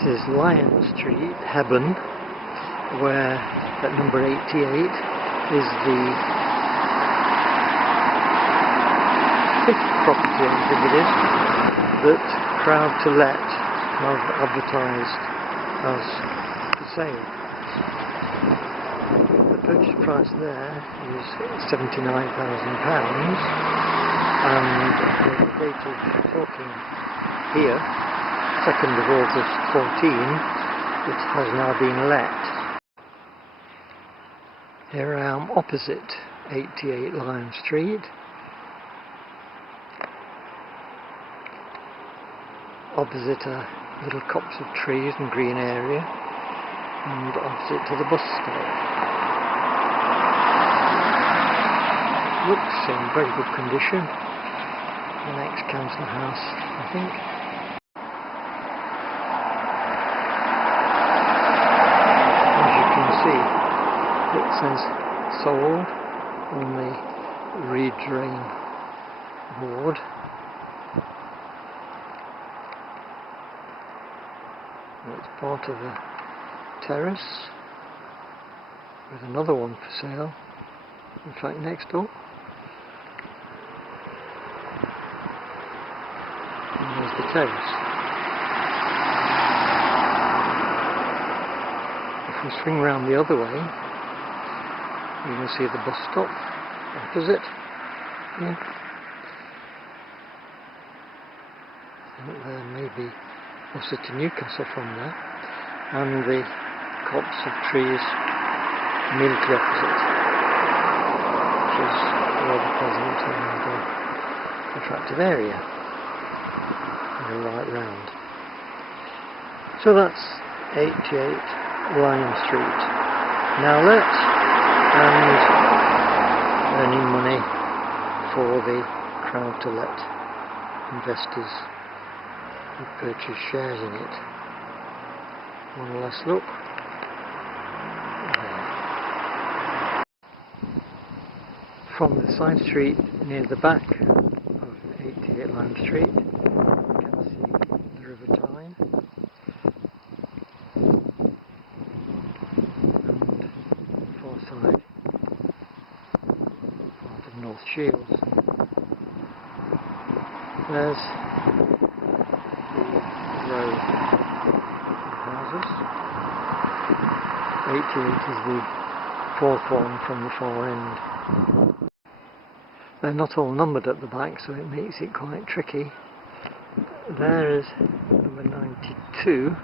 This is Lyon Street, Hebburn, where at number 88 is the fifth property, I think it is, that Crowd to Let have advertised as for sale. The purchase price there is £79,000, and the date of talking here, 2nd of August 14, it has now been let. Here I am opposite 88 Lyon Street, opposite a little copse of trees and green area, and opposite to the bus stop. Looks in very good condition. The next council house, I think. See, it says sold on the redrain board. It's part of a terrace with another one for sale, in fact next door. And there's the terrace. If we swing round the other way, you can see the bus stop opposite. Yeah. I think there may be buses to Newcastle from there, and the copse of trees immediately opposite, which is a rather pleasant and attractive area. And right round. So that's 88 Lyon Street, now let, and earning money for the Crowd to Let investors who purchase shares in it. One last look. There. From the side street near the back of 88 Lyon Street, you can see the River Tyne. Side, part of North Shields. There's the row of houses. 88 is the fourth one from the far end. They're not all numbered at the back, so it makes it quite tricky. There is number 92.